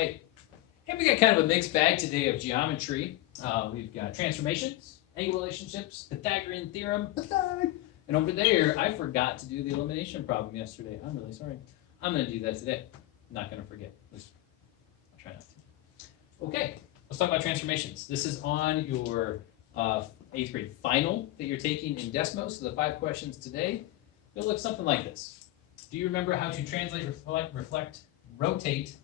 Hey, we got kind of a mixed bag today of geometry. We've got transformations, angle relationships, Pythagorean theorem, and over there, I forgot to do the elimination problem yesterday. I'm really sorry. I'm going to do that today. I'm not going to forget. At least I'll try not to. Okay, let's talk about transformations. This is on your 8th grade final that you're taking in Desmos. So the 5 questions today, it'll look something like this. Do you remember how to translate, reflect, rotate,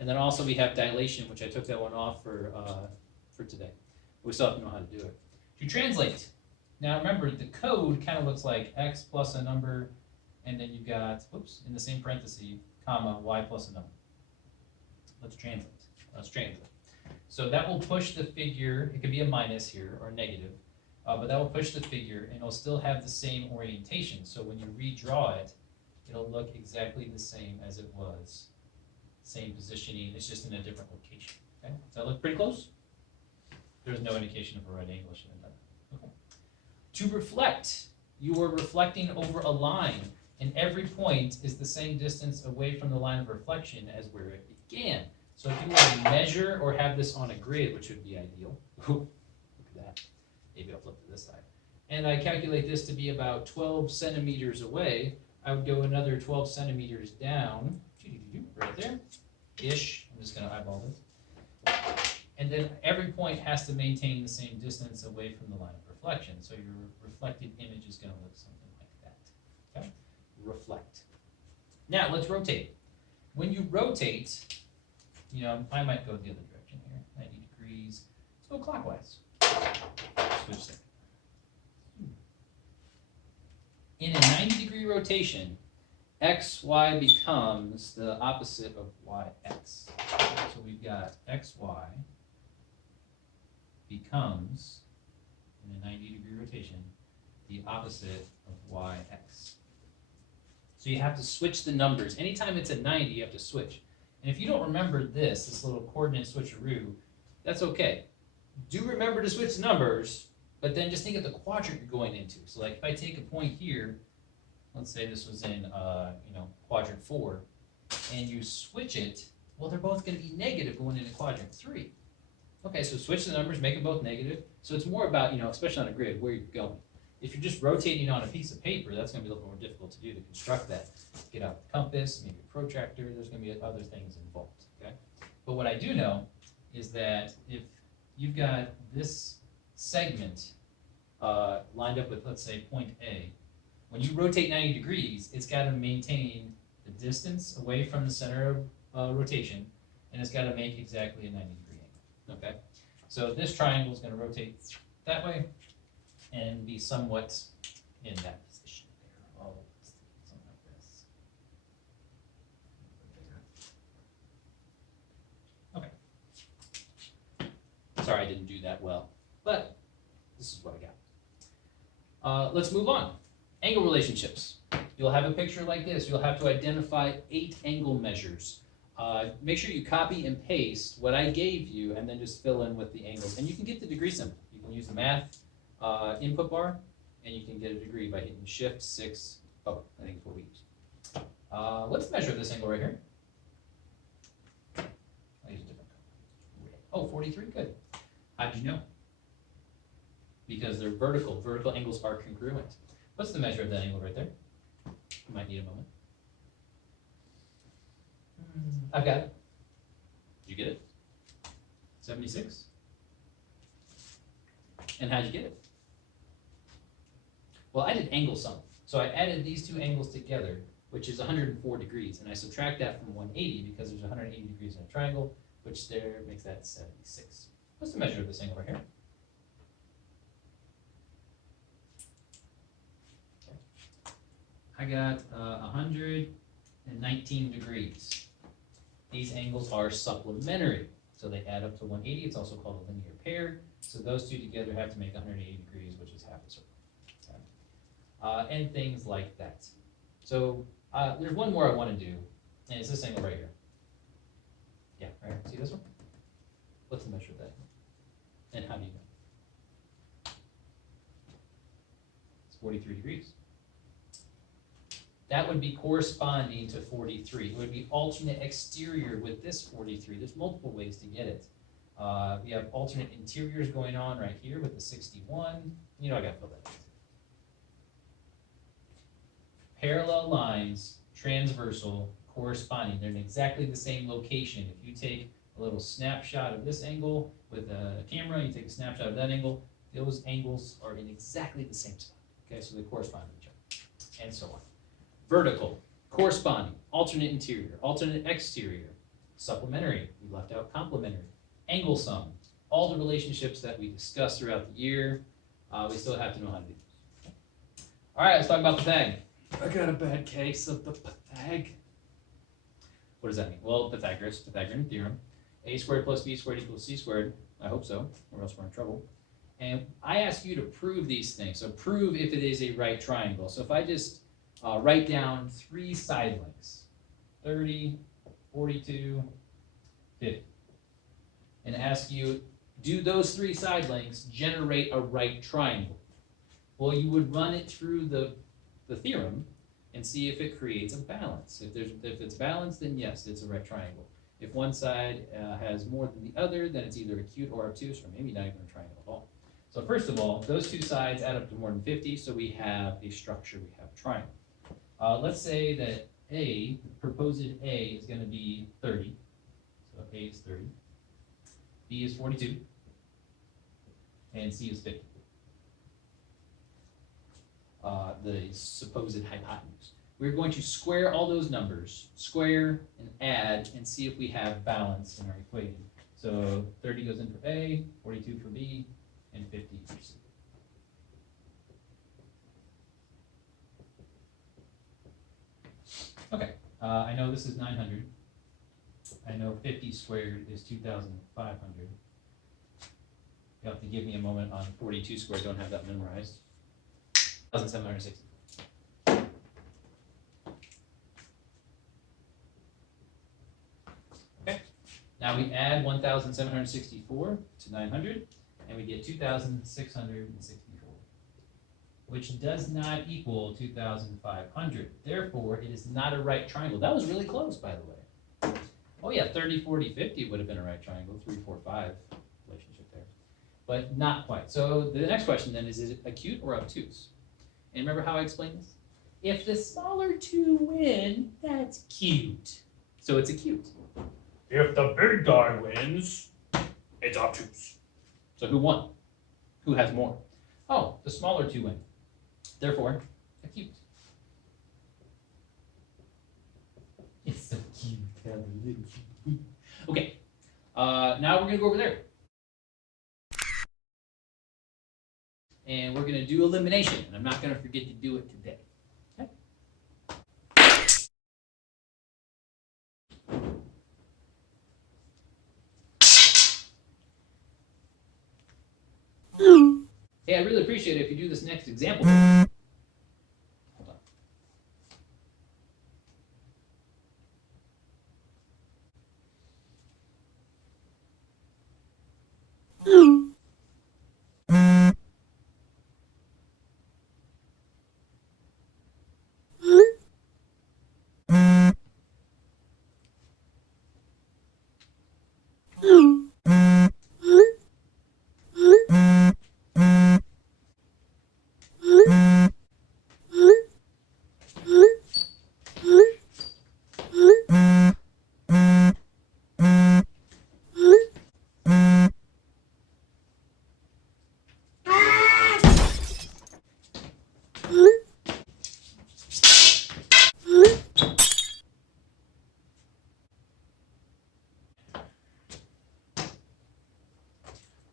and then also we have dilation, which I took that one off for today. We still have to know how to do it. To translate, now remember the code kind of looks like x plus a number, and then you've got, oops, in the same parenthesis, comma, y plus a number. Let's translate. So that will push the figure, it could be a minus here or negative, but that will push the figure and it'll still have the same orientation. So when you redraw it, it'll look exactly the same as it was. Same positioning, it's just in a different location. Okay, does that look pretty close? There's no indication of a right angle should have done that. Okay. To reflect, you are reflecting over a line, and every point is the same distance away from the line of reflection as where it began. So if you want to measure or have this on a grid, which would be ideal, look at that. Maybe I'll flip to this side. And I calculate this to be about 12 centimeters away. I would go another 12 centimeters down, right there, ish. I'm just going to eyeball this. And then every point has to maintain the same distance away from the line of reflection. So your reflected image is going to look something like that. Okay? Reflect. Now let's rotate. When you rotate, I might go the other direction here, 90 degrees. Let's go clockwise. Switch second. In a 90-degree rotation, xy becomes the opposite of yx. So we've got xy becomes, in a 90-degree rotation, the opposite of yx. So you have to switch the numbers. Anytime it's at 90, you have to switch. And if you don't remember this little coordinate switcheroo, that's okay. Do remember to switch the numbers, but then just think of the quadrant you're going into. So like if I take a point here, let's say this was in quadrant 4, and you switch it, well, they're both going to be negative going into quadrant 3. Okay, so switch the numbers, make them both negative. So it's more about, especially on a grid, where you're going. If you're just rotating on a piece of paper, that's going to be a little more difficult to do to construct that. Get out the compass, maybe a protractor, there's going to be other things involved, okay? But what I do know is that if you've got this segment lined up with, let's say, point A, when you rotate 90 degrees, it's got to maintain the distance away from the center of rotation, and it's got to make exactly a 90-degree angle, okay? So this triangle is going to rotate that way and be somewhat in that position there. Oh, something like this. Okay. Sorry I didn't do that well, but this is what I got. Let's move on. Angle relationships. You'll have a picture like this. You'll have to identify 8 angle measures. Make sure you copy and paste what I gave you and then just fill in with the angles. And you can get the degree symbol. You can use the math input bar, and you can get a degree by hitting Shift 6. Oh, I think it's what we use. Let's measure this angle right here. I'll use a different color. Oh, 43, good. How did you know? Because they're vertical. Vertical angles are congruent. What's the measure of that angle right there? You might need a moment. I've got it. Did you get it? 76? And how'd you get it? Well, I did angle sum. So I added these 2 angles together, which is 104 degrees. And I subtract that from 180 because there's 180 degrees in a triangle, which there makes that 76. What's the measure of this angle right here? Okay. I got 119 degrees. These angles are supplementary. So they add up to 180. It's also called a linear pair. So those 2 together have to make 180 degrees, which is half a circle. Okay. And things like that. So there's one more I want to do, and it's this angle right here. Yeah, right here. See this one? What's the measure of that? And how do you know? It's 43 degrees. that would be corresponding to 43. It would be alternate exterior with this 43. There's multiple ways to get it. We have alternate interiors going on right here with the 61. You know I gotta fill that in. Parallel lines, transversal, corresponding. They're in exactly the same location. If you take a little snapshot of this angle with a camera, you take a snapshot of that angle, those angles are in exactly the same spot. Okay, so they correspond to each other, and so on. Vertical, corresponding, alternate interior, alternate exterior, supplementary, we left out complementary, angle sum, all the relationships that we discussed throughout the year, we still have to know how to do this. All right, let's talk about Pythag. I got a bad case of the Pythag. What does that mean? Well, Pythagorean theorem, a squared plus b squared equals c squared. I hope so, or else we're in trouble. And I ask you to prove these things. So prove if it is a right triangle. So if I just write down 3 side lengths, 30, 42, 50, and ask you, do those 3 side lengths generate a right triangle? Well, you would run it through the theorem and see if it creates a balance. If it's balanced, then yes, it's a right triangle. If one side has more than the other, then it's either acute or obtuse, or maybe not even a triangle at all. So first of all, those 2 sides add up to more than 50, so we have a structure, we have a triangle. Let's say that proposed A is going to be 30. So A is 30. B is 42. And C is 50. The supposed hypotenuse. We're going to square all those numbers, square and add, and see if we have balance in our equation. So 30 goes in for A, 42 for B, and 50 for C. Okay, I know this is 900. I know 50 squared is 2,500. You have to give me a moment on 42 squared, don't have that memorized. 1,760. Okay, now we add 1,764 to 900, and we get 2,664, which does not equal 2,500. Therefore, it is not a right triangle. That was really close, by the way. Oh yeah, 30, 40, 50 would have been a right triangle, 3, 4, 5 relationship there, but not quite. So the next question then is it acute or obtuse? And remember how I explained this? If the smaller 2 win, that's cute. So it's acute. If the big guy wins, it's obtuse. So who won? Who has more? Oh, the smaller 2 win. Therefore, acute. It's so cute. Okay, now we're going to go over there. And we're going to do elimination. And I'm not going to forget to do it today. Okay? Hey, I really appreciate it if you do this next example. Hold on.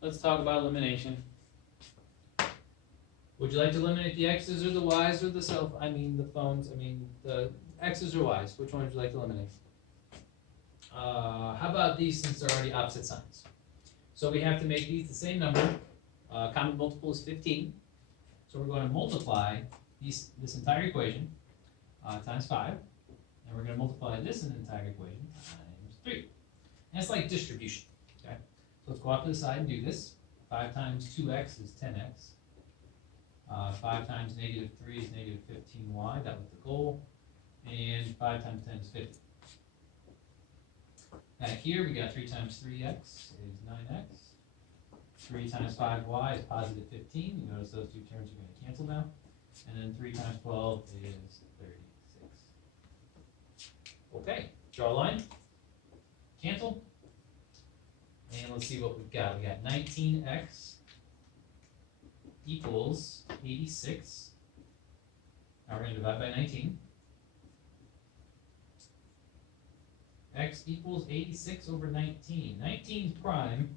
Let's talk about elimination. Would you like to eliminate the x's or the y's or the the x's or y's? Which one would you like to eliminate? How about these since they're already opposite signs? So we have to make these the same number. Common multiple is 15. So we're going to multiply this entire equation times 5. And we're going to multiply this entire equation times 3. And it's like distribution. Okay? So let's go off to the side and do this. 5 times 2x is 10x. 5 times negative 3 is negative 15y. That was the goal. And 5 times 10 is 50. Back here, we got 3 times 3x is 9x. 3 times 5y is positive 15. You notice those two terms are going to cancel now. And then 3 times 12 is 36. Okay, draw a line, cancel. And let's see what we've got. We got 19x equals 86. Now we're going to divide by 19. X equals 86 over 19. 19 is prime,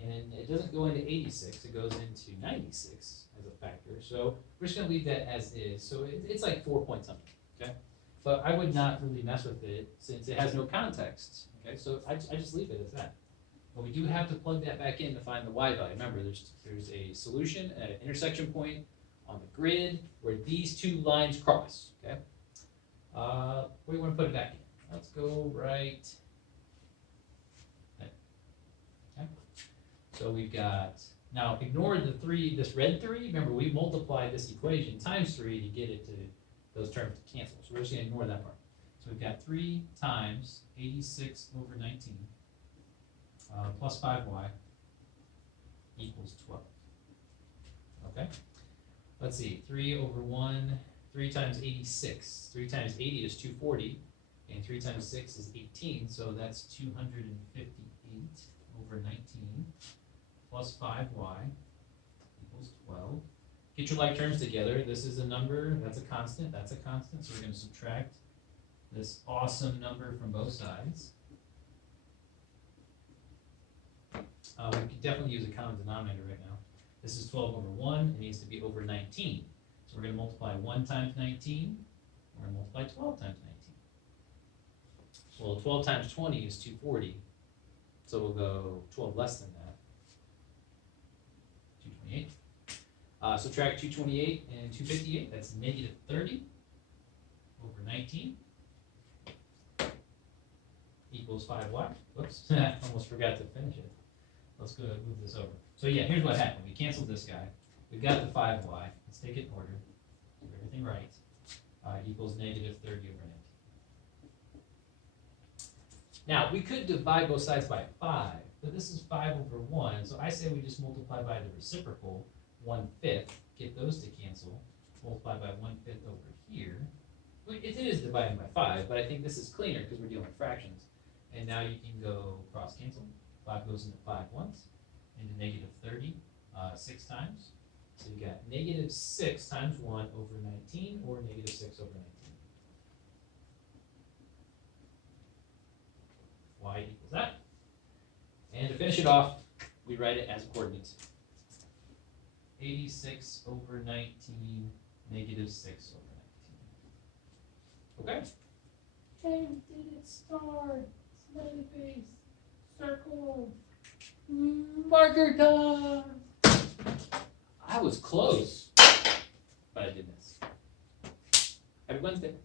and it doesn't go into 86. It goes into 96 as a factor. So we're just going to leave that as is. So it's like 4 point something, okay? But I would not really mess with it since it has no context, okay? So I just leave it as that. But we do have to plug that back in to find the y value. Remember, there's a solution at an intersection point on the grid where these two lines cross, okay? Where do you want to put it back in? Let's go right there. Okay. So we've got, now ignore the 3, this red 3. Remember, we multiplied this equation times 3 to get it to those terms to cancel. So we're just going to ignore that part. So we've got 3 times 86 over 19 plus 5y equals 12. Okay? Let's see, 3 over 1, 3 times 86. 3 times 80 is 240, and 3 times 6 is 18, so that's 258 over 19 plus 5y equals 12. Get your like terms together. This is a number, that's a constant, that's a constant, so we're going to subtract this awesome number from both sides. We could definitely use a common denominator right now. This is 12 over 1. It needs to be over 19. So we're going to multiply 1 times 19. We're going to multiply 12 times 19. Well, 12 times 20 is 240. So we'll go 12 less than that. 228. Subtract 228 and 258. That's negative 30 over 19 equals 5y. Whoops, almost forgot to finish it. Let's go move this over. So yeah, here's what happened. We canceled this guy. We've got the 5y. Let's take it in order. Do everything right. Equals negative 30 over 19. Now, we could divide both sides by 5, but this is 5 over 1. So I say we just multiply by the reciprocal, 1/5. Get those to cancel. Multiply by 1/5 over here. It is dividing by 5, but I think this is cleaner because we're dealing with fractions. And now you can go cross cancel. 5 goes into 5 once, into negative 30 6 times. So you got negative 6 times 1 over 19, or negative 6 over 19. Y equals that. And to finish it off, we write it as coordinates. 86 over 19, negative 6 over 19. Okay? Hey, we did it. Star, smiley face, circle, marker time. I was close, but I did miss. Happy Wednesday.